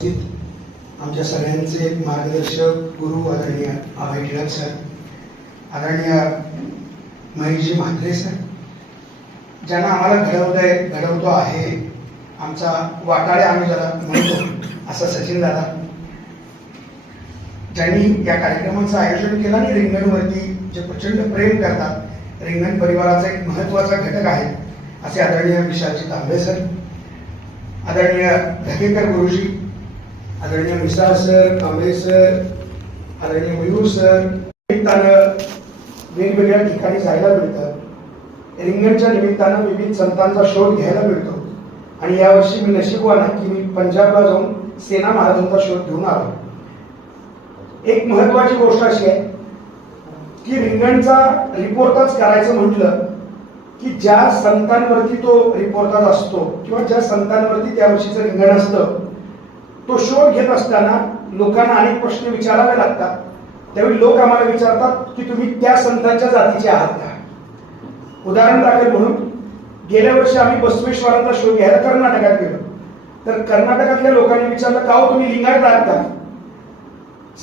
आमच्या सगळ्यांचे मार्गदर्शक गुरु आदरणीय अभय टिळक सर आदरणीय महेशजी म्हात्रे सर ज्यांना आम्हाला घडवलंय घडवतो आहे आमचा वाटाळे आम्ही जरा म्हणतो असा सचिन दादा. ज्यांनी या कार्यक्रमाचं आयोजन केलं आणि रिंगणवरती जे प्रचंड प्रेम करतात रिंगण परिवाराचा एक महत्त्वाचा घटक आहे असे आदरणीय विशालजी तांबे सर आदरणीय ढगेकर गुरुजी आदरणीय मिसाळ सर कांबळे सर आदरणीय मयूर सर निमित्तानं वेगवेगळ्या ठिकाणी जायला मिळतं. रिंगणच्या निमित्तानं विविध संतांचा शोध घ्यायला मिळतो. आणि यावर्षी मी नशिबवान आहे की मी पंजाबला जाऊन सेना महाराजांचा शोध घेऊन आलो. एक महत्वाची गोष्ट अशी आहे की रिंगणचा रिपोर्टच करायचं म्हटलं की ज्या संतांवरती तो रिपोर्टात असतो किंवा ज्या संतांवरती त्या वर्षीचं रिंगण असतं तो शोध घेत असताना लोकांना अनेक प्रश्न विचारावे लागतात. त्यावेळी लोक आम्हाला विचारतात की तुम्ही त्या संतांच्या जातीचे आहात का? उदाहरण दाखल म्हणून गेल्या वर्षी आम्ही बसवेश्वरांचा शोध घ्यायला कर्नाटकात गेलो. तर कर्नाटकातल्या लोकांनी विचारलं का हो तुम्ही लिंगायत आहात का?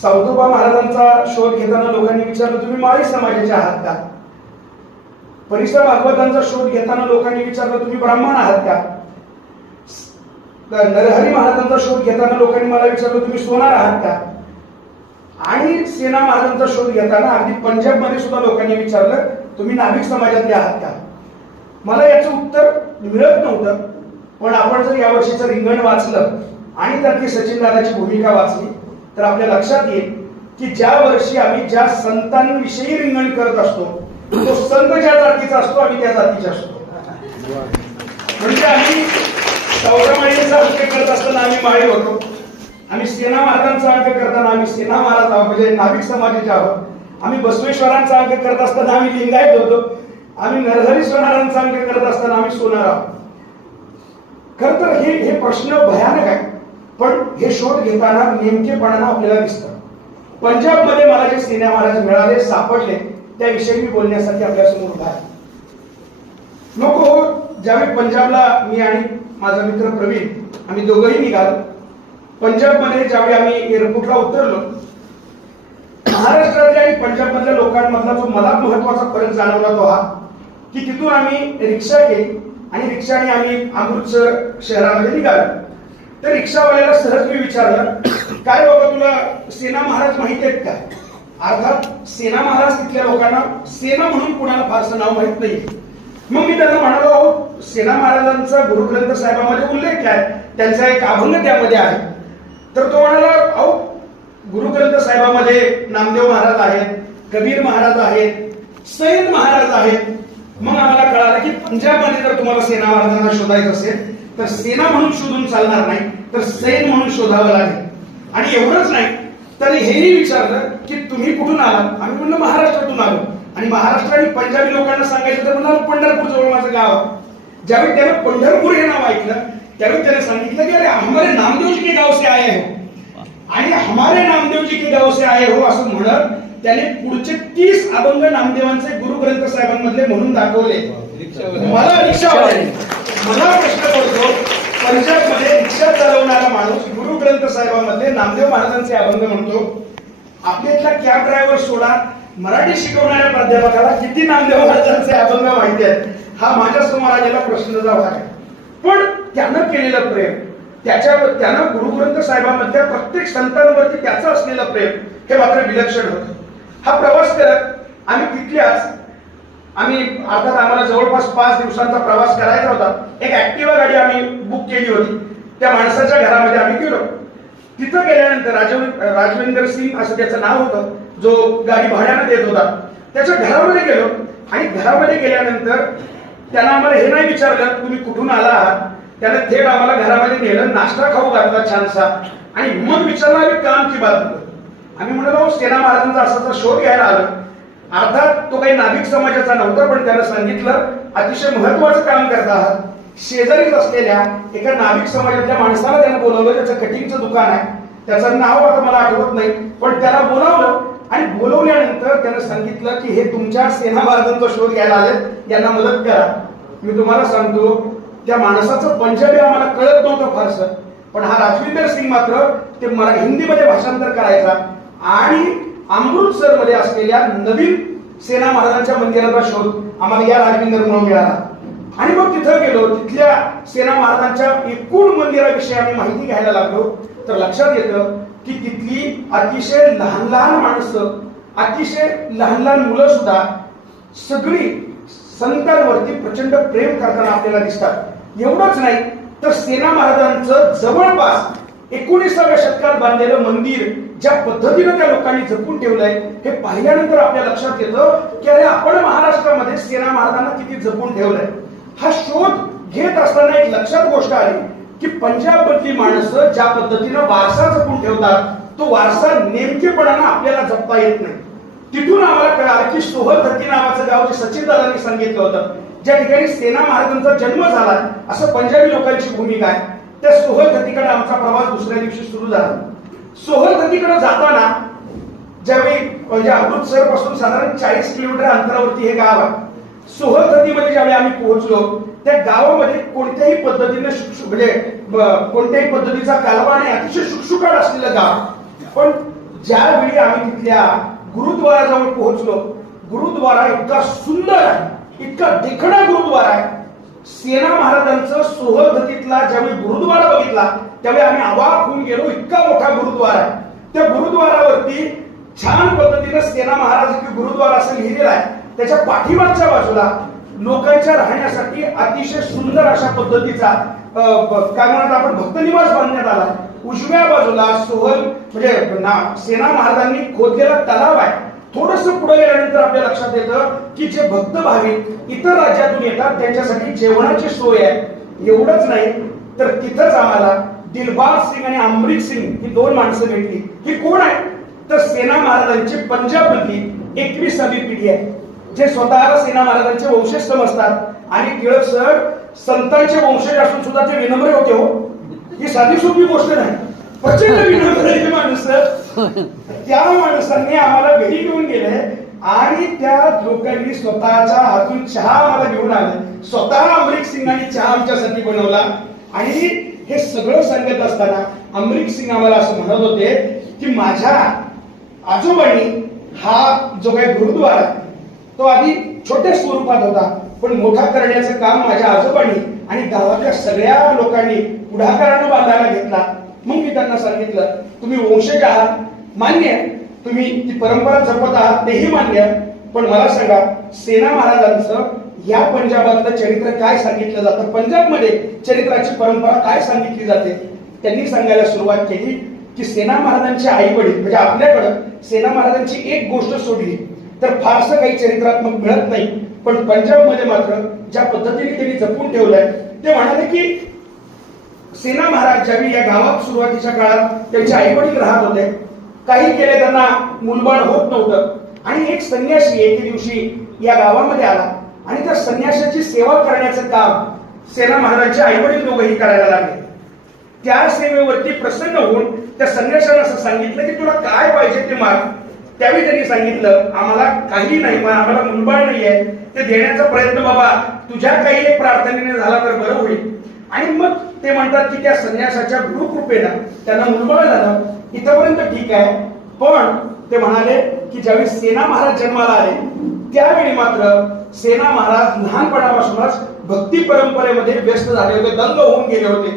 सावतोबा महाराजांचा शोध घेताना लोकांनी विचारलं तुम्ही माळी समाजाचे आहात का? परिसर भागवतांचा शोध घेताना लोकांनी विचारलं तुम्ही ब्राह्मण आहात का? तर नरहरी महाराजांचा शोध घेताना लोकांनी मला विचारलं तुम्ही सोनार आहात का? आणि सेना महाराजांचा शोध घेताना अगदी पंजाबमध्ये सुद्धा लोकांनी विचारलं तुम्ही नाभिक समाजातले आहात का? मला याचं उत्तर मिळत नव्हतं पण आपण जर या वर्षीचं रिंगण वाचलं आणि त्यातली सचिन दादाची भूमिका वाचली तर आपल्या लक्षात येईल की ज्या वर्षी आम्ही ज्या संतांविषयी रिंगण करत असतो तो संत ज्या जातीचा असतो आम्ही त्या जातीचे असतो. म्हणजे आम्ही चौदामाळीचा अंक करत असताना आम्ही माळी होतो. आम्ही सेना महाराजांचा अंक करताना आम्ही सेना महाराज आहोत म्हणजे नाविक समाजाचे आहोत. आम्ही बसवेश्वरांचा अंक करत असताना आम्ही लिंगायत होतो. आम्ही नरहरी सोनारांचा अंक करत असताना आम्ही सोनार आहोत. खर तर हे हे प्रश्न भयानक आहे पण हे शोध घेताना नेमकेपणानं आपल्याला दिसतं. पंजाबमध्ये मला जे सेना महाराज मिळाले सापडले त्याविषयी मी बोलण्यासाठी आपल्यासमोर उभा आहे. लोक ज्यावेळी पंजाबला मी आणि माझा मित्र प्रवीण आम्ही दोघंही निघालो. पंजाबमध्ये ज्यावेळी आम्ही एअरपोर्टला उतरलो महाराष्ट्रातल्या आणि पंजाबमधल्या लोकांमधला जो मला महत्त्वाचा फरक जाणवला तो हा की तिथून आम्ही रिक्षा केली आणि रिक्षाने आम्ही अमृतसर शहरामध्ये निघालो. तर रिक्षावाल्याला सहज मी विचारलं काय बाबा तुला सेना महाराज माहीत आहेत का? अर्थात सेना महाराज तिथल्या लोकांना सेना म्हणून कुणाला फारसं नाव माहीत नाही मग मी त्यांना म्हणालो अहो सेना महाराजांचा गुरुग्रंथ साहेबामध्ये उल्लेख आहे. त्यांचा एक अभंग त्यामध्ये आहे. तर तो म्हणाला अहो गुरुग्रंथ साहेबामध्ये नामदेव महाराज आहेत कबीर महाराज आहेत सैन महाराज आहेत. मग आम्हाला कळालं की पंजाबमध्ये जर तुम्हाला सेना महाराजांना शोधायचं असेल तर सेना म्हणून शोधून चालणार नाही तर सैन म्हणून शोधावं लागेल. आणि एवढंच नाही तर हेही विचारलं की तुम्ही कुठून आलात? आम्ही म्हणलं महाराष्ट्रातून आलो. आणि महाराष्ट्र आणि पंजाबी लोकांना सांगायचं तर म्हणाल पंढरपूर जवळ माझं गाव आहे. ज्यावेळी त्यानं पंढरपूर हे नाव ऐकलं त्यावेळी त्याने सांगितलं की अरे हमारे नामदेव जी के गाव से आए हो. आणि हमारे नामदेव जी के गाव से आए हो असं म्हणत त्याने पुढचे तीस अभंग नामदेवांचे गुरु ग्रंथ साहेबांमधले म्हणून दाखवले. मला रिक्षा मला प्रश्न पडतो पंजाबमध्ये रिक्षा चालवणारा माणूस गुरु ग्रंथ साहेबांमधले नामदेव महाराजांचे अभंग म्हणतो. आपल्यातला कॅब ड्रायव्हर सोडा. मराठी शिकवणाऱ्या प्राध्यापकाला किती नामदेव महाराजांचे अभंग माहिती आहेत? हा माझ्यासमोर आलेला प्रश्न जाऊ आहे. पण त्यानं केलेलं प्रेम त्याच्या त्यानं गुरुग्रंथ साहेबांमधल्या प्रत्येक संतांवरती त्याचं असलेलं प्रेम हे मात्र विलक्षण होतं. हा प्रवास करत आम्ही तिथल्याच आम्ही अर्थात आम्हाला जवळपास पाच दिवसांचा प्रवास करायचा होता. एक ऍक्टिवा गाडी आम्ही बुक केली होती. त्या माणसाच्या घरामध्ये आम्ही गेलो. तिथं गेल्यानंतर राजव राजवेंद्र सिंग असं त्याचं नाव होतं जो गाडी भाड्यानं देत होता. त्याच्या घरामध्ये गेलो आणि घरामध्ये गेल्यानंतर त्यानं आम्हाला हे नाही विचारलं तुम्ही कुठून आला आहात थेट आम्हाला घरामध्ये नेलं नाश्ता खाऊ घातला छानसा. आणि मग विचारला आम्ही काम की बात आम्ही म्हणालो सेना महाराजांचा असाचा शोध घ्यायला आलो. अर्थात तो काही नाभिक समाजाचा नव्हता पण त्यानं सांगितलं अतिशय महत्वाचं काम करत आहात. शेजारीच असलेल्या एका नाभिक समाजातल्या माणसाला त्यानं बोलवलं त्याचं कटिंगचं दुकान आहे. त्याचं नाव आता मला आठवत नाही पण त्याला बोलावलं. आणि बोलवल्यानंतर त्यानं सांगितलं की हे तुमच्या सेना महाराजांचा शोध घ्यायला आले यांना मदत करा. मी तुम्हाला सांगतो त्या माणसाचं पंजाबी आम्हाला कळत नव्हतं फारसं पण हा राजविंदर सिंग मात्र ते मरा हिंदीमध्ये भाषांतर करायचा. आणि अमृतसरमध्ये असलेल्या नवीन सेना महाराजांच्या मंदिराचा शोध आम्हाला या राजविंदर मिळाला. आणि मग तिथं गेलो तिथल्या सेना महाराजांच्या एकूण मंदिराविषयी आम्ही माहिती घ्यायला लागलो. तर लक्षात येतं की तिथली अतिशय लहान लहान माणसं अतिशय लहान लहान मुलं सुद्धा सगळी संतांवरती प्रचंड प्रेम करताना आपल्याला दिसतात. एवढंच नाही तर सेना महाराजांचं जवळपास एकोणीसाव्या शतकात बांधलेलं मंदिर ज्या पद्धतीनं त्या लोकांनी जपून ठेवलंय हे पाहिल्यानंतर आपल्या लक्षात येतं की अरे आपण महाराष्ट्रामध्ये सेना महाराजांना किती जपून ठेवलंय. हा शोध घेत असताना एक लक्षात गोष्ट आली की पंजाबमधली माणसं ज्या पद्धतीनं वारसा जपून ठेवतात तो वारसा नेमकेपणानं आपल्याला जपता येत नाही. तिथून आम्हाला कळालं की सोहल धत्ती नावाचं गाव जे सचिन दादांनी सांगितलं होतं ज्या ठिकाणी सेना महाराजांचा जन्म झाला असं पंजाबी लोकांची भूमिका आहे. त्या सोहल धतीकडे आमचा प्रवास दुसऱ्या दिवशी सुरू झाला. सोहल धतीकडे जाताना ज्यावेळी म्हणजे अमृतसरपासून साधारण चाळीस किलोमीटर अंतरावरती हे गाव आहे सोहल नदीमध्ये ज्यावेळी आम्ही पोहोचलो त्या गावामध्ये कोणत्याही पद्धतीने म्हणजे कोणत्याही पद्धतीचा कालवा आणि अतिशय शुकशुकाट असलेलं गाव. पण ज्यावेळी आम्ही तिथल्या गुरुद्वाराजवळ पोहोचलो गुरुद्वारा इतका सुंदर आहे इतका देखणा गुरुद्वारा आहे. सेना महाराजांचं सोहल धतीतला ज्यावेळी गुरुद्वारा बघितला त्यावेळी आम्ही आवाज होऊन गेलो इतका मोठा गुरुद्वारा आहे. त्या गुरुद्वारावरती छान पद्धतीनं सेना महाराज गुरुद्वारा असं लिहिलेलं आहे त्याच्या पाठीमागच्या बाजूला लोकांच्या राहण्यासाठी अतिशय सुंदर अशा पद्धतीचा काय म्हणत आपण भक्तनिवास बांधण्यात आला. उजव्या बाजूला सोहल म्हणजे ना- सेना महाराजांनी खोदलेला तलाव आहे. थोडस पुढे गेल्यानंतर आपल्या लक्षात येतं की जे भक्त भाविक इतर राज्यातून येतात त्यांच्यासाठी जेवणाची सोय आहे. एवढंच नाही तर तिथंच आम्हाला दिलबाग सिंग आणि अमृत सिंग ही दोन माणसं भेटली. ही कोण आहे? तर सेना महाराजांची पंजाबमधली एकवीसावी एकविसावी पिढी आहे. जे स्वतःला सेना महाराजांचे वंशज समजतात आणि टिळक सर संतांचे वंशज असून सुद्धा ते विनम्र होते हो. ही साधी सोपी गोष्ट नाही. प्रचंड विनम्र माणूस. त्या माणसांनी आम्हाला घरी घेऊन गेले आणि त्या लोकांनी स्वतःच्या हातून चहा आम्हाला घेऊन आले. स्वतः अमरिक सिंगांनी चहा आमच्यासाठी बनवला. आणि हे सगळं सांगत असताना अमरिक सिंग आम्हाला असं म्हणत होते की माझ्या आजोबांनी हा जो काही गुरुद्वारा आहे, तो आधी छोट्या स्वरूपात होता. पण मोठा करण्याचं काम माझ्या आजोबांनी आणि गावातल्या सगळ्या लोकांनी पुढाकारानं बांधायला घेतला. मग मी त्यांना सांगितलं तुम्ही वंशज आहात मान्य आहे. तुम्ही ती परंपरा जपत आहात तेही मान्य आहे. पण मला सांगा सेना महाराजांचं या पंजाबातलं चरित्र काय सांगितलं जातं? पंजाबमध्ये चरित्राची परंपरा काय सांगितली जाते? त्यांनी सांगायला सुरुवात केली की सेना महाराजांचे आई वडील म्हणजे आपल्याकडं सेना महाराजांची एक गोष्ट सोडली. तर फारसं काही चरित्रात्मक मिळत नाही. पण पंजाबमध्ये मात्र ज्या पद्धतीने त्यांनी जपून ठेवलंय ते म्हणाले की सेना महाराज ज्यावेळी या गावात सुरुवातीच्या काळात त्यांचे आई वडील राहत होते काही केले त्यांना मुलबाळ होत नव्हतं. आणि एक संन्यासी एके दिवशी या गावामध्ये आला आणि त्या संन्यासाची सेवा करण्याचं काम सेना महाराजचे आई वडील दोघंही करायला लागले. त्या सेवेवरती प्रसन्न होऊन त्या संन्याशाला असं सांगितलं की तुला काय पाहिजे ते माग त्यावेळी त्यांनी सांगितलं आम्हाला काही नाही पण आम्हाला मुलबाळ नाहीये. ते देण्याचा प्रयत्न बाबा तुझ्या काही एक प्रार्थनेने झाला तर बरं होईल. आणि मग ते म्हणतात की त्या संन्यासाच्या गुरुकृपेला त्यांना मुलबाळ झालं. इथपर्यंत ठीक आहे पण ते म्हणाले की ज्यावेळी सेना महाराज जन्माला आले त्यावेळी मात्र सेना महाराज लहानपणापासूनच भक्ती परंपरेमध्ये व्यस्त झाले होते दंग होऊन गेले होते.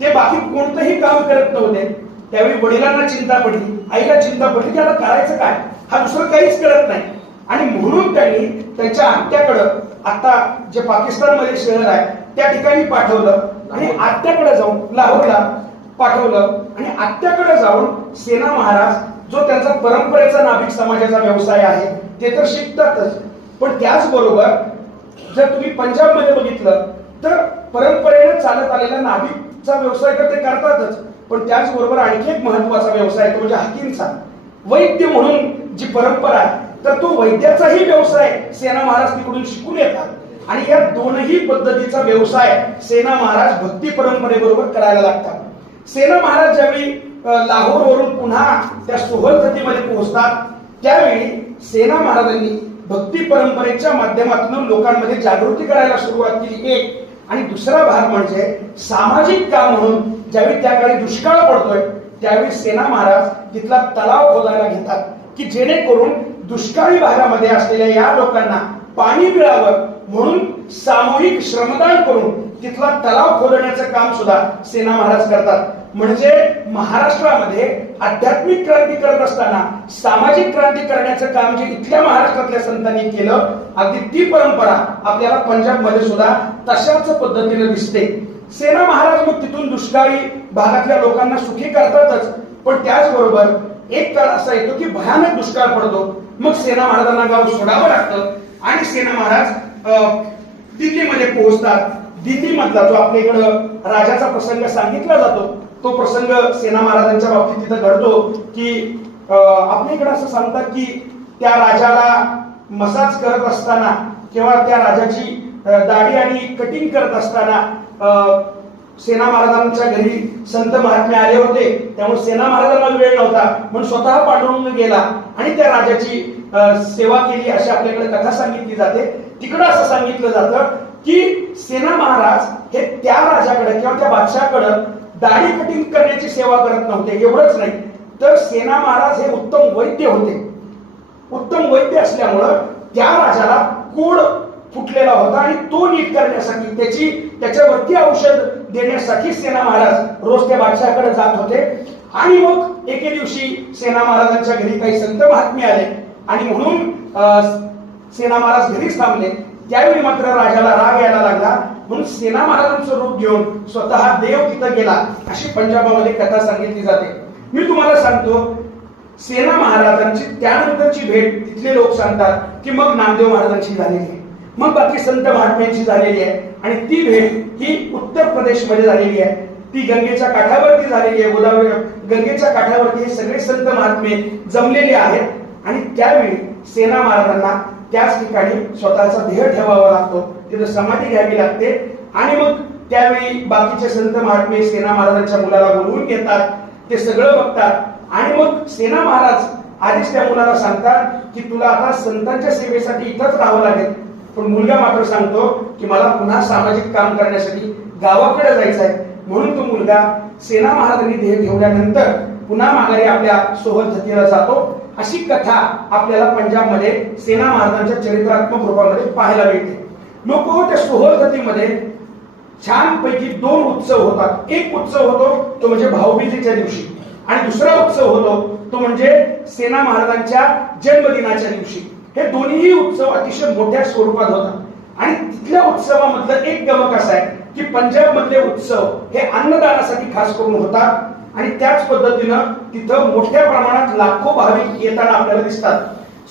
ते बाकी कोणतंही काम करत नव्हते. त्यावेळी वडिलांना चिंता पडली आईला चिंता पडली की आता करायचं काय? हा दुसरं काहीच कळत नाही. आणि म्हणून त्यांनी त्यांच्या आत्याकडं आता जे पाकिस्तानमध्ये शहर आहे त्या ठिकाणी पाठवलं आणि आत्याकडे जाऊन लाहोरला पाठवलं. आणि आत्याकडे जाऊन सेना महाराज जो त्यांचा परंपरेचा नाभिक समाजाचा व्यवसाय आहे ते तर शिकतातच. पण त्याचबरोबर जर तुम्ही पंजाबमध्ये बघितलं तर परंपरेने चालत आलेला नाभिकचा व्यवसाय तर ते करतातच. पण त्याचबरोबर आणखी एक महत्त्वाचा व्यवसाय तो म्हणजे हकीमचा वैद्य म्हणून जी परंपरा आहे तर तो वैद्याचाही व्यवसाय सेना महाराज तिकडून शिकून येतात. आणि या दोनही पद्धतीचा व्यवसाय सेना महाराज भक्ती परंपरेबरोबर करायला लागतात. सेना महाराज ज्यावेळी लाहोर वरून पुन्हा त्या सोहल नदीमध्ये पोहोचतात त्यावेळी सेना महाराजांनी भक्ती परंपरेच्या माध्यमातून लोकांमध्ये जागृती करायला सुरुवात केली एक. आणि दुसरा भाग म्हणजे सामाजिक काम म्हणून ज्यावेळी त्या काळी दुष्काळ पडतोय त्यावेळी सेना महाराज तिथला तलाव खोदायला घेतात की जेणेकरून दुष्काळी भागामध्ये असलेल्या या लोकांना पाणी मिळावं म्हणून सामूहिक श्रमदान करून तिथला तलाव खोदण्याचं काम सुद्धा सेना महाराज करतात. म्हणजे महाराष्ट्रामध्ये आध्यात्मिक क्रांती करत असताना सामाजिक क्रांती करण्याचं काम जे इथल्या महाराष्ट्रातल्या संतांनी केलं अगदी ती परंपरा आपल्याला पंजाबमध्ये सुद्धा तशाच पद्धतीने दिसते. सेना महाराज मग तिथून दुष्काळी भागातल्या लोकांना सुखी करतातच. पण त्याचबरोबर एक काळ असा येतो की भयानक दुष्काळ पडतो. मग सेना महाराजांना गाव सोडावं लागतं. आणि सेना महाराज दिल्लीमध्ये पोहोचतात. दिल्लीमधला जो आपल्या इकडं राजाचा प्रसंग सांगितला जातो तो प्रसंग सेना महाराजांच्या बाबतीत तिथं घडतो की आपल्या इकडं असं सांगतात की त्या राजाला मसाज करत असताना किंवा त्या राजाची दाढी आणि कटिंग करत असताना सेना महाराजांच्या घरी संत महात्मे आले होते. त्यामुळे सेना महाराजांना वेळ नव्हता. म्हणून स्वतः पांडुरंग गेला आणि त्या राजाची अं, सेवा केली अशी आपल्याकडे कथा सांगितली जाते. तिकडं असं सांगितलं जातं की सेना महाराज हे त्या राजाकडे किंवा त्या बादशाकडं दाढी कटिंग करण्याची सेवा करत नव्हते. एवढंच नाही. तर सेना महाराज हे उत्तम वैद्य होते. उत्तम वैद्य असल्यामुळं त्या राजाला कोड फुटलेला होता आणि तो नीट करण्यासाठी त्याची त्याच्यावरती औषध देण्यासाठी सेना महाराज रोज त्या बादशाहकडे जात होते. आणि मग एके दिवशी सेना महाराजांच्या घरी काही संत महात्मे आले आणि म्हणून सेना महाराज घरीच थांबले. त्यावेळी मात्र राजाला राग यायला लागला. म्हणून सेना महाराजांचं रूप घेऊन स्वतः देव तिथं गेला. अशी पंजाबामध्ये कथा सांगितली जाते. मी तुम्हाला सांगतो सेना महाराजांची त्यानंतरची भेट तिथले लोक सांगतात की मग नामदेव महाराजांची झालेली आहे. मग बाकी संत महात्म्यांची झालेली आहे. आणि ती भेट ही उत्तर प्रदेशमध्ये झालेली आहे. ती गंगेच्या काठावरती झालेली आहे. गोदावरी गंगेच्या काठावरती हे सगळे संत महात्मे जमलेले आहेत. आणि त्यावेळी सेना महाराजांना त्याच ठिकाणी स्वतःचा देह ठेवावा लागतो. तिथं समाधी घ्यावी लागते. आणि मग त्यावेळी बाकीचे संत महात्मे सेना महाराजांच्या मुलाला बोलवून घेतात. ते सगळं बघतात. आणि मग सेना महाराज आधीच त्या मुलाला सांगतात की तुला आता संतांच्या सेवेसाठी इथंच राहावं लागेल. पण मुलगा मात्र सांगतो की मला पुन्हा सामाजिक काम करण्यासाठी गावाकडे जायचं आहे म्हणून तो मुलगा सेना महाराजांनी देह ठेवल्यानंतर पुन्हा माघारी आपल्या सोहत धतीला जातो. अशी कथा आपल्याला पंजाबमध्ये सेना महाराजांच्या चरित्रात्मक रूपामध्ये पाहायला मिळते. लोक त्या सोहळतीमध्ये छानपैकी दोन उत्सव होतात. एक उत्सव होतो तो म्हणजे भाऊबीजेच्या दिवशी. आणि दुसरा उत्सव होतो तो म्हणजे सेना महाराजांच्या जन्मदिनाच्या दिवशी. हे दोन्ही उत्सव अतिशय मोठ्या स्वरूपात होतात. आणि तिथल्या उत्सवामधलं एक गमक असं आहे की पंजाब मधले उत्सव हे अन्नदानासाठी खास करून होतात आणि त्याच पद्धतीनं तिथं मोठ्या प्रमाणात लाखो भाविक येताना आपल्याला दिसतात.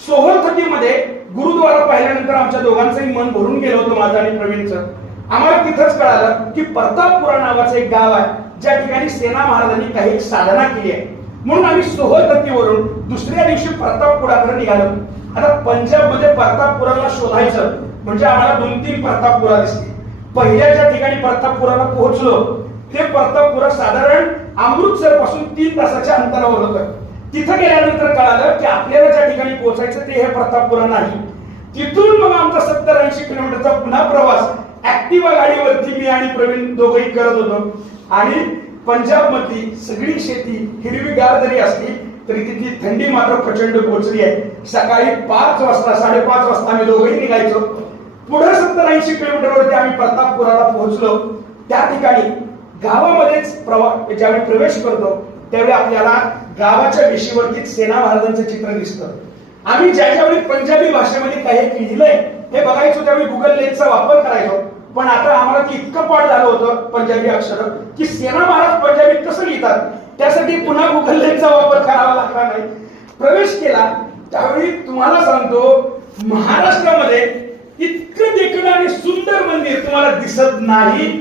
सोहळथतीमध्ये गुरुद्वारा पाहिल्यानंतर आमच्या दोघांचंही मन भरून गेलं होतं माझं आणि प्रवीणचं. आम्हाला तिथंच कळालं की प्रतापपुरा नावाचं एक गाव आहे ज्या ठिकाणी सेना महाराजांनी काही साधना केली आहे. म्हणून आम्ही सोहळथतीवरून दुसऱ्या दिवशी प्रतापपुराकडे निघालो. आता पंजाबमध्ये प्रतापपुराला शोधायचं म्हणजे आम्हाला दोन तीन प्रतापपुरा दिसते पहिल्या ज्या ठिकाणी प्रतापपुराला पोहोचलो ते प्रतापपुरा साधारण अमृतसरपासून तीन तासाच्या अंतरावर होतं. तिथं गेल्यानंतर कळालं की आपल्याला ज्या ठिकाणी पोहोचायचं ते हे प्रतापपुरा नाही. तिथून मग आमचा सत्तर ऐंशी किलोमीटरचा पुन्हा प्रवास ऍक्टिव्हा गाडीवरती मी आणि प्रवीण दोघही करत होतो. आणि पंजाब मधली सगळी शेती हिरवीगार जरी असली तरी तिथली थंडी मात्र प्रचंड पोहोचली आहे. सकाळी पाच वाजता साडेपाच वाजता आम्ही दोघंही निघायचो. पुढे सत्तर ऐंशी किलोमीटरवरती आम्ही प्रतापपुराला पोहोचलो. त्या ठिकाणी गावामध्येच प्रवा ज्यावेळी प्रवेश करतो त्यावेळी आपल्याला गावाच्या वेशीवरती सेना महाराजांचं चित्र दिसतं. आम्ही ज्या ज्यावेळी पंजाबी भाषेमध्ये काही लिहिलंय हे बघायचो त्यावेळी गुगल लेन्सचा वापर करायचो. पण आता आम्हाला ते इतकं पाठ झालं होतं पंजाबी अक्षर की सेना महाराज पंजाबी कसं लिहितात? त्यासाठी पुन्हा गुगल लेन्सचा वापर करावा लागला नाही. प्रवेश केला त्यावेळी तुम्हाला सांगतो महाराष्ट्रामध्ये इतकं देखणं आणि सुंदर मंदिर तुम्हाला दिसत नाही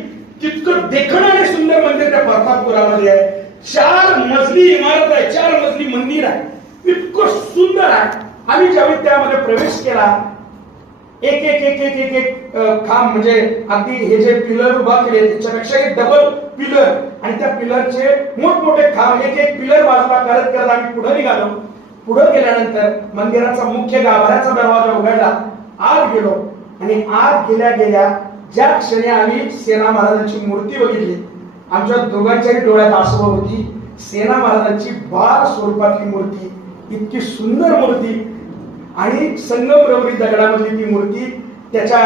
तितकं देखणं आणि सुंदर मंदिर त्या प्रतापपुरामध्ये आहे. चार मजली इमारत आहे चार मजली मंदिर आहे. इतकं सुंदर आहे. आम्ही ज्यावेळी त्यामध्ये प्रवेश केला एक एक एक एक एक एक खांब म्हणजे अगदी हे जे पिलर उभा केले त्याच्यापेक्षा एक डबल पिलर. आणि त्या पिलरचे मोठमोठे खांब एक एक पिलर बाजूला करत करत आम्ही पुढे निघालो. पुढे गेल्यानंतर मंदिराचा मुख्य गाभाऱ्याचा दरवाजा उघडला. आत गेलो. आणि आत गेल्या गेल्या ज्या क्षणी आम्ही सेना महाराजांची मूर्ती बघितली आमच्या दोघांच्याही डोळ्यात आसव होती. सेना महाराजांची बार स्वरूपातली मूर्ती इतकी सुंदर मूर्ती आणि संगमरवरी दगडामधली ती मूर्ती त्याच्या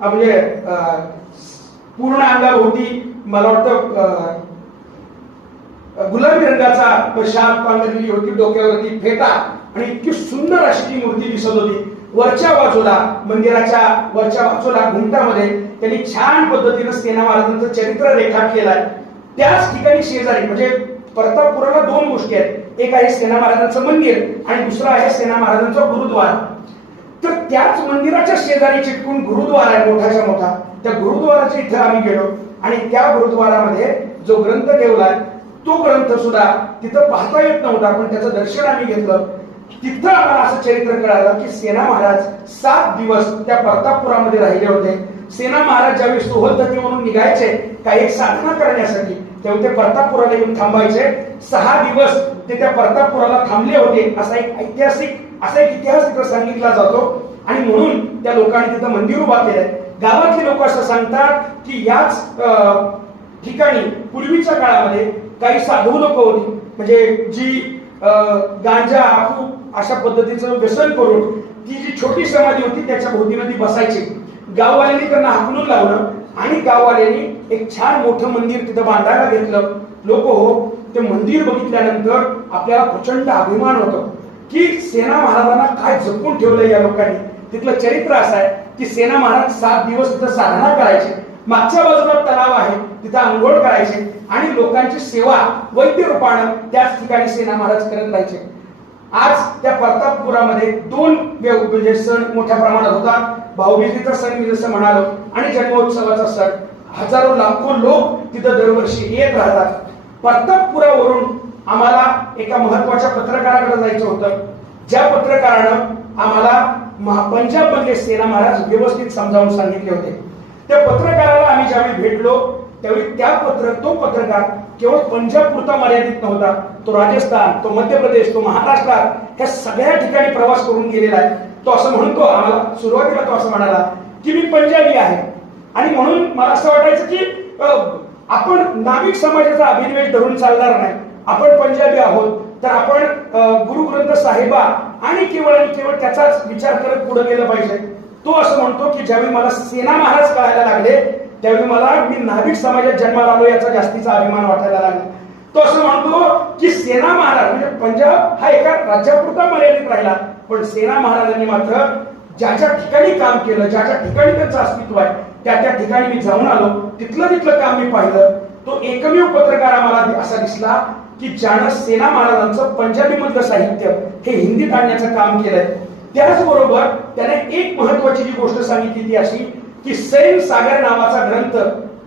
म्हणजे अं, पूर्ण अंगाभोवती मला वाटतं गुलाबी रंगाचा शाल पांढरलेली होती डोक्यावरती फेटा आणि इतकी सुंदर अशी ती मूर्ती दिसत होती. वरच्या बाजूला मंदिराच्या वरच्या बाजूला घुमटामध्ये त्यांनी छान पद्धतीनं सेना महाराजांचं चरित्र रेखाटलेलं आहे त्याच ठिकाणी शेजारी म्हणजे प्रतापपुराला दोन गोष्टी आहेत. एक आहे सेना महाराजांचं मंदिर आणि दुसरं आहे सेना महाराजांचा गुरुद्वारा. तर त्याच मंदिराच्या शेजारी चिटकून गुरुद्वारा आहे मोठाच्या मोठा. त्या गुरुद्वाराच्या इथे आम्ही गेलो. आणि त्या गुरुद्वारामध्ये जो ग्रंथ ठेवलाय तो ग्रंथ सुद्धा तिथं पाहता येत नव्हता पण त्याचं दर्शन आम्ही घेतलं. तिथं आम्हाला असं चरित्र कळालं की सेना महाराज सात दिवस त्या प्रतापपुरामध्ये राहिले होते. सेना महाराज ज्यावेळी सोहलदती म्हणून निघायचे काही एक साधना करण्यासाठी तेव्हा ते प्रतापपुराला येऊन थांबायचे. सहा दिवस ते त्या प्रतापपुराला थांबले होते असा एक ऐतिहासिक असा एक इतिहास तिथं सांगितला जातो. आणि म्हणून त्या लोकांनी तिथं मंदिर उभा केलंय. गावातले लोक असं सांगतात की याच अं, ठिकाणी पूर्वीच्या काळामध्ये काही साधू लोक होती. म्हणजे जी अं, गांजा आफू अशा पद्धतीचं व्यसन करून ती जी छोटी समाधी होती त्याच्या भोवतीनं ती बसायची. गाववाल्यांनी त्यांना हाकलून लावलं आणि गाववाल्यांनी एक छान मोठं मंदिर तिथं बांधायला घेतलं. लोक हो ते मंदिर बघितल्यानंतर आपल्याला प्रचंड अभिमान होतो की सेना महाराजांना काय जपून ठेवलंय या लोकांनी? तिथलं चरित्र असं आहे. की सेना महाराज सात दिवस तिथं साधना करायचे. मागच्या बाजूला तलाव आहे तिथं आंघोळ करायचे आणि लोकांची सेवा वैद्य रूपानं त्याच ठिकाणी सेना महाराज करत राहायचे. आज त्या प्रतापपुरामध्ये दोन म्हणजे सण मोठ्या प्रमाणात होतात भाऊबीजेचा सण मी जसं म्हणालो आणि जन्मोत्सवाचा सण. हजारो लाखो लोक तिथं दरवर्षी येत राहतात. प्रतापपुरावरून आम्हाला एका महत्त्वाच्या पत्रकाराकडे जायचं होतं. ज्या पत्रकारानं आम्हाला पंजाबमधले सेना महाराज व्यवस्थित समजावून सांगितले होते. त्या पत्रकाराला आम्ही ज्यावेळी भेटलो त्यावेळी त्या पत्र तो पत्रकार केवळ पंजाब पुरता मर्यादित नव्हता. तो राजस्थान तो मध्य प्रदेश तो महाराष्ट्रात ह्या सगळ्या ठिकाणी प्रवास करून गेलेला आहे. तो असं म्हणतो आम्हाला सुरुवातीला तो असं म्हणाला की मी पंजाबी आहे. आणि म्हणून मला असं वाटायचं की आपण नाविक समाजाचा अभिनिवेश धरून चालणार नाही. आपण पंजाबी आहोत. तर आपण गुरु ग्रंथ साहेबा आणि केवळ आणि केवळ त्याचाच विचार करत पुढे गेलं पाहिजे. तो असं म्हणतो की ज्यावेळी मला सेना महाराज कळायला लागले त्यावेळी मला मी नाविक समाजात जन्माला आलो याचा जास्तीचा अभिमान वाटायला लागला. तो असं म्हणतो की सेना महाराज म्हणजे पंजाब हा एका राज्यापुरता मर्यादित राहिला. पण सेना महाराजांनी मात्र ज्या ज्या ठिकाणी काम केलं ज्या ज्या ठिकाणी त्यांचं अस्तित्व आहे त्या त्या ठिकाणी मी जाऊन आलो. तिथलं तिथलं काम मी पाहिलं. तो एकमेव पत्रकार आम्हाला असा दिसला की ज्यानं सेना महाराजांचं पंजाबी मधलं साहित्य हे हिंदीत आणण्याचं काम केलंय त्याचबरोबर त्याने एक महत्वाची जी गोष्ट सांगितली ती अशी की सैन सागर नावाचा ग्रंथ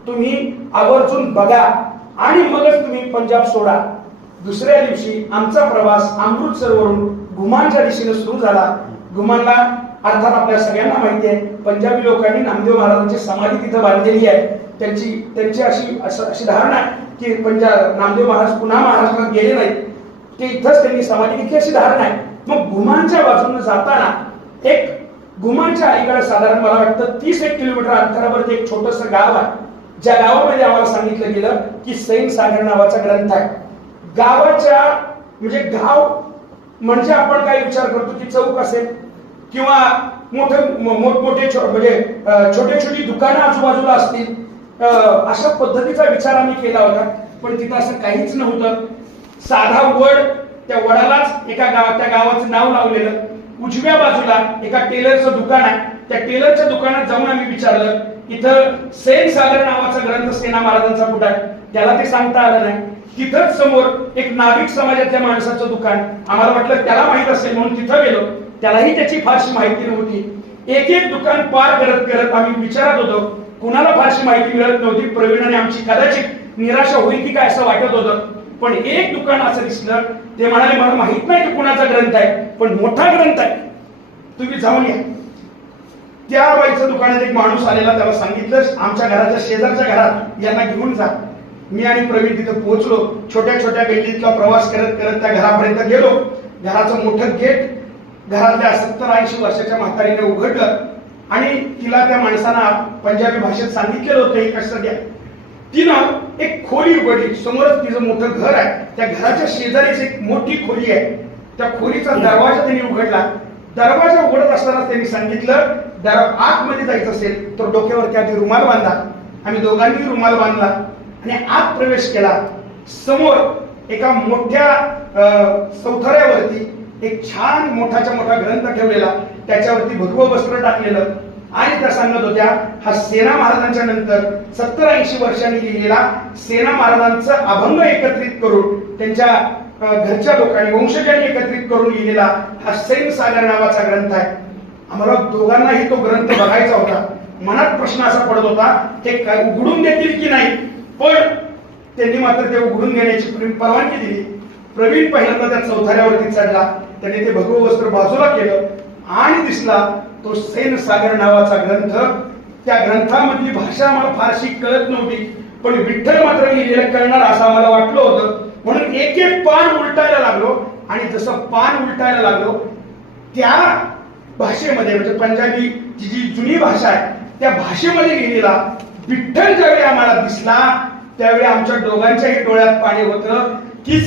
तुम्ही आवर्जून बघा आणि मगच तुम्ही पंजाब सोडा. दुसऱ्या दिवशी आमचा प्रवास अमृतसरवरून घुमानच्या दिशेने सुरू झाला. घुमानला अर्थात आपल्या सगळ्यांना माहिती आहे पंजाबी लोकांनी नामदेव महाराजांची समाधी तिथं बांधलेली आहे. त्यांची त्यांची अशी अशी धारणा आहे की पंजाब नामदेव महाराज पुन्हा महाराष्ट्रात गेले नाहीत. ते इथंच त्यांनी समाधी घेतली अशी धारणा आहे. मग घुमांच्या बाजूने जाताना एक घुमांच्या अलीकडे साधारण मला वाटतं तीस एक किलोमीटर अंतरावरती एक छोटस गाव आहे. ज्या गावामध्ये आम्हाला सांगितलं गेलं की सैन सागर नावाचा ग्रंथ आहे. गावाच्या म्हणजे गाव म्हणजे आपण काय विचार करतो की चौक असेल किंवा मोठे मो- मोठमोठे छो- म्हणजे छोटे छोटी दुकानं आजूबाजूला असतील. अशा पद्धतीचा विचार आम्ही केला होता पण तिथं असं काहीच नव्हतं. साधा वड त्या वडालाच एका गाव त्या गावाचं नाव लावलेलं. उजव्या बाजूला एका टेलरचं दुकान आहे. त्या टेलरच्या दुकानात जाऊन आम्ही विचारलं इथं सेन सागर नावाचा ग्रंथ सेना महाराजांचा कुठं आहे? त्याला ते सांगता आलं नाही. तिथंच समोर एक नाविक समाजातल्या माणसाचं दुकान. आम्हाला वाटलं त्याला माहीत असेल म्हणून तिथं गेलो. त्यालाही त्याची फारशी माहिती नव्हती. एक एक दुकान पार करत करत आम्ही विचारत होतो कुणाला फारशी माहिती मिळत नव्हती प्रवीणाने आमची कदाचित निराशा होईल की काय असं वाटत होतं. पण एक दुकान असं दिसलं ते म्हणाले मला माहीत नाही की कुणाचा ग्रंथ आहे पण मोठा ग्रंथ आहे. तुम्ही जाऊन या. त्या बाईचं दुकानात एक माणूस आलेला त्याला सांगितलं आमच्या घराच्या शेजारच्या घरात यांना घेऊन जा. मी आणि प्रवीण तिथं पोहोचलो. छोट्या छोट्या गल्लीतला प्रवास करत करत त्या घरापर्यंत गेलो. घराचं मोठं गेट घरातल्या सत्तर ऐंशी वर्षाच्या म्हातारीने उघडलं. आणि तिला त्या माणसानं पंजाबी भाषेत सांगितलेलं होतं हे कसं द्या तिनं एक खोली उघडली. समोरच तिचं मोठं घर आहे. त्या घराच्या शेजारीच एक मोठी खोली आहे. त्या खोलीचा दरवाजा त्यांनी उघडला. दरवाजा उघडत असताना त्यांनी सांगितलं दर आतमध्ये जायचं असेल तर डोक्यावरती आधी रुमाल बांधला आम्ही दोघांनी रुमाल बांधला आणि आत प्रवेश केला. समोर एका मोठ्या अं, चौथऱ्यावरती एक छान मोठाच्या मोठा ग्रंथ ठेवलेला. त्याच्यावरती भगवं वस्त्र टाकलेलं. आणि त्या सांगत होत्या हा सेना महाराजांच्या नंतर सत्तर ऐंशी वर्षांनी लिहिलेला सेना महाराजांचा अभंग एकत्रित करून त्यांच्या घरच्या लोकांनी वंशजांनी एकत्रित करून लिहिलेला हा सैन सागर नावाचा ग्रंथ आहे. आम्हाला दोघांनाही तो ग्रंथ बघायचा होता. मनात प्रश्न असा पडत होता ते काय उघडून देतील की नाही? पण त्यांनी मात्र ते उघडून घेण्याची परवानगी दिली. प्रवीण पहिल्यांदा त्या चौथाऱ्यावरती चढला. त्याने ते भगव वस्त्र बाजूला केलं. आणि दिसला तो सेन सागर नावाचा ग्रंथ. त्या ग्रंथामधली भाषा आम्हाला फारशी कळत नव्हती पण विठ्ठल मात्र लिहिलेलं करणार असं मला वाटलं होतं. म्हणून एक एक पान उलटायला लागलो आणि जसं पान उलटायला लागलो त्या भाषेमध्ये म्हणजे पंजाबी जी जी जुनी भाषा आहे त्या भाषेमध्ये लिहिलेला विठ्ठल ज्यावेळी आम्हाला दिसला त्यावेळी आमच्या दोघांच्याही डोळ्यात पाणी होतं की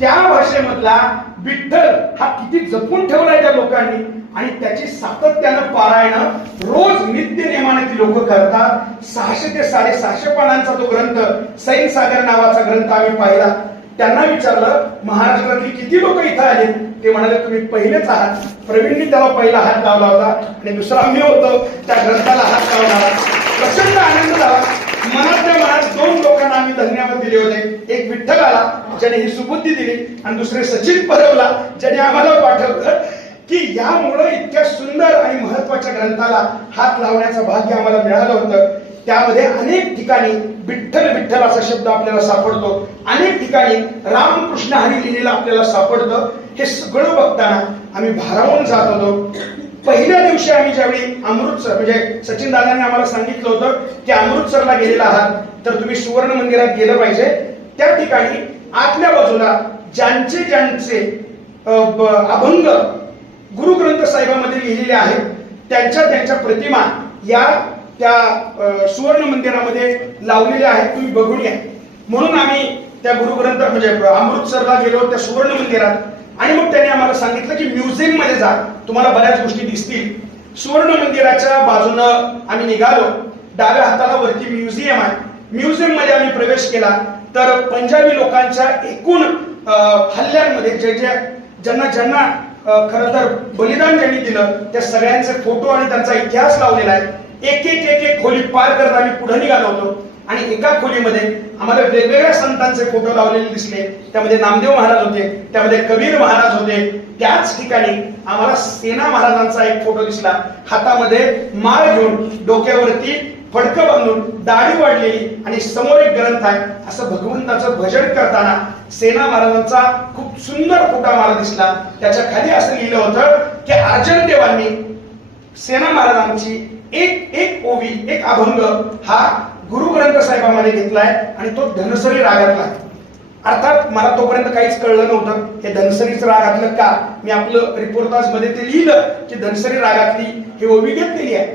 त्या भाषेमधला विठ्ठल हा किती जपून ठेवलाय त्या लोकांनी. आणि त्याची सातत्यानं पारायण रोज नित्य नियमाने ती लोक करतात. सहाशे ते साडेसहाशे पानांचा तो ग्रंथ सैन सागर नावाचा ग्रंथ आम्ही पाहिला. त्यांना विचारलं महाराष्ट्रातली किती लोक इथं आले? ते म्हणाले तुम्ही पहिलेच आहात. प्रवीणनी त्याला पहिला हात लावला होता आणि दुसरा मी होतो. त्या ग्रंथाला हात लावला प्रचंड आनंद झाला. मनातल्या मनात दोन लोकांना आम्ही धन्यवाद दिले होते. एक विठ्ठलाला ज्याने ही सुबुद्धी दिली आणि दुसरे सचिन परवला ज्याने आम्हाला पाठवलं. की यामुळं इतक्या सुंदर आणि महत्त्वाच्या ग्रंथाला हात लावण्याचं भाग्य आम्हाला मिळालं होतं. त्यामध्ये अनेक ठिकाणी विठ्ठल विठ्ठल असा शब्द आपल्याला सापडतो. अनेक ठिकाणी रामकृष्ण हरी लिहिलेलं आपल्याला सापडतं. हे सगळं बघताना आम्ही भारावून जात होतो. पहिल्या दिवशी आम्ही ज्यावेळी अमृतसर म्हणजे सचिन दादाने आम्हाला सांगितलं होतं की अमृतसरला गेलेला आहात तर तुम्ही सुवर्ण मंदिरात गेलं पाहिजे. त्या ठिकाणी आतल्या बाजूला ज्यांचे ज्यांचे अभंग गुरु ग्रंथ साहेबांमध्ये लिहिलेले आहेत. त्यांच्या त्यांच्या प्रतिमा या त्या सुवर्ण मंदिरामध्ये लावलेल्या आहेत. तुम्ही बघून या म्हणून आम्ही त्या गुरुग्रंथ म्हणजे अमृतसरला गेलो त्या सुवर्ण मंदिरात. आणि मग त्यांनी आम्हाला सांगितलं की म्युझियममध्ये जा. तुम्हाला बऱ्याच गोष्टी दिसतील. सुवर्ण मंदिराच्या बाजूनं आम्ही निघालो. डाव्या हाताला वरती म्युझियम आहे. म्युझियममध्ये आम्ही प्रवेश केला. तर पंजाबी लोकांच्या एकूण हल्ल्यांमध्ये जे जे ज्यांना ज्यांना खरं तर बलिदान ज्यांनी दिलं. त्या सगळ्यांचे फोटो आणि त्यांचा इतिहास लावलेला आहे. एक एक एक एक खोली पार करत आम्ही पुढे निघालो होतो. आणि एका खोलीमध्ये आम्हाला वेगवेगळ्या संतांचे फोटो लावलेले दिसले. त्यामध्ये नामदेव महाराज होते. त्यामध्ये कबीर महाराज होते. त्याच ठिकाणी आम्हाला सेना महाराजांचा एक फोटो दिसला. हातामध्ये माळ घेऊन डोक्यावरती फडकं बांधून दाढी वाढलेली आणि समोर एक ग्रंथ आहे. असं भगवंताचं भजन करताना सेना महाराजांचा खूप सुंदर फोटा मला दिसला. त्याच्याखाली असं लिहिलं होतं की अर्जन देवांनी सेना महाराजांची एक एक ओवी एक अभंग हा गुरु ग्रंथ साहेबामध्ये घेतलाय आणि तो धनसरी रागातला अर्थात मला तोपर्यंत काहीच कळलं नव्हतं. हे धनसरीचं रागातलं का? मी आपलं रिपोर्टाजमध्ये ते लिहिलं की धनसरी रागातली ही ओवी घेतलेली आहे.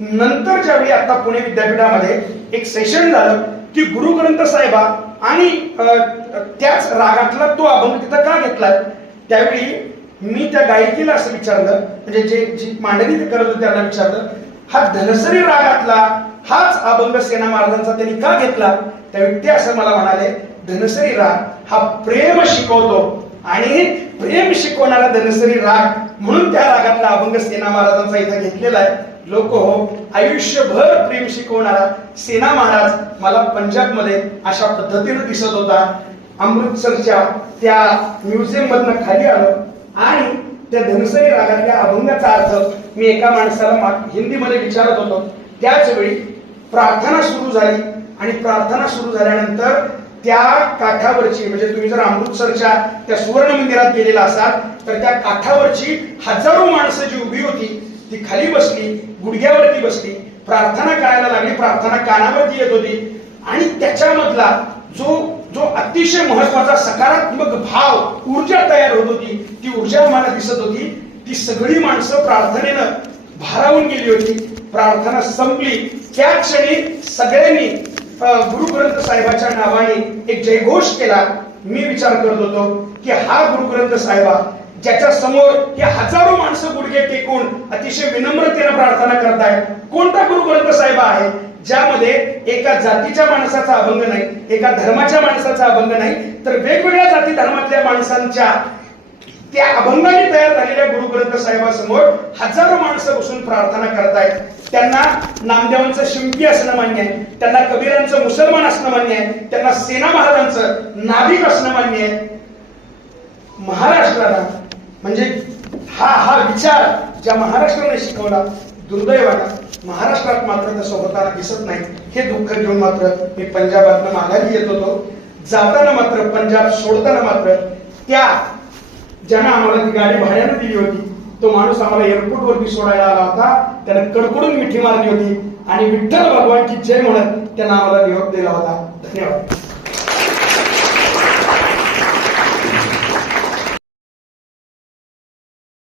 नंतर ज्यावेळी आता पुणे विद्यापीठामध्ये एक सेशन झालं की गुरु ग्रंथ साहेबा आणि त्याच रागातला तो अभंग तिथं का घेतला? त्यावेळी मी त्या गायकीला असं विचारलं म्हणजे जे जी मांडणी ते करत होते त्याला विचारलं हा धनसरी रागातला हाच अभंग सेना महाराजांचा त्यांनी का घेतला? त्यावेळी ते असं मला म्हणाले धनसरी राग हा प्रेम शिकवतो आणि प्रेम शिकवणारा धनसरी राग म्हणून त्या रागातला अभंग सेना महाराजांचा इथं घेतलेला आहे. लोक हो आयुष्यभर प्रेम शिकवणारा सेना महाराज मला पंजाबमध्ये अशा पद्धतीनं दिसत होता. अमृतसरच्या त्या म्युझियम मधनं खाली आलो आणि त्या धनसरी रागातल्या अभंगाचा अर्थ मी एका माणसाला मा- हिंदीमध्ये विचारत होतो. त्याच वेळी प्रार्थना सुरू झाली आणि प्रार्थना सुरू झाल्यानंतर त्या काठावरची म्हणजे तुम्ही जर अमृतसरच्या त्या सुवर्ण मंदिरात गेलेला असाल तर त्या काठावरची हजारो माणसं जी उभी होती ती खाली बसली गुडघ्यावरती बसली प्रार्थना करायला लागली प्रार्थना कानावरती येत होती. आणि त्याच्यामधला जो जो अतिशय महत्त्वाचा सकारात्मक भाव ऊर्जा तयार होत होती ती ऊर्जा आम्हाला दिसत होती. ती सगळी माणसं प्रार्थनेनं भारावून गेली होती. प्रार्थना संपली. त्या क्षणी सगळ्यांनी गुरु ग्रंथ साहेबाच्या नावाने एक जयघोष केला. मी विचार करत होतो की हा गुरु ग्रंथ साहेबा ज्याच्या समोर हे हजारो माणसं गुडघे टेकून अतिशय विनम्रतेने प्रार्थना करतायत कोणता गुरु ग्रंथ साहेब आहे? ज्यामध्ये एका जातीच्या माणसाचा अभंग नाही एका धर्माच्या माणसाचा अभंग नाही तर वेगवेगळ्या जाती धर्मातल्या माणसांच्या त्या अभंगाने तयार झालेल्या गुरु ग्रंथ साहेबासमोर हजारो माणसं बसून प्रार्थना करतायत त्यांना नामदेवांचं शिंपी असणं मान्य आहे त्यांना कबीरांचं मुसलमान असणं मान्य आहे त्यांना सेना महाराजांचं नाभिक असणं मान्य आहे. महाराष्ट्राला म्हणजे हा हा विचार ज्या महाराष्ट्राने शिकवला दुर्दैवानं महाराष्ट्रात मात्र तसं होताना दिसत नाही. हे दुःख घेऊन मात्र मी पंजाबातनं माघारी येत होतो. जाताना मात्र पंजाब सोडताना मात्र त्या ज्यानं आम्हाला ती गाडी भाड्यानं दिली होती तो माणूस आम्हाला एअरपोर्ट वरती सोडायला आला होता. त्यानं कडकडून मिठी मारली होती आणि विठ्ठल भगवानची जय म्हणत त्यांना आम्हाला निरोप दिला होता. धन्यवाद.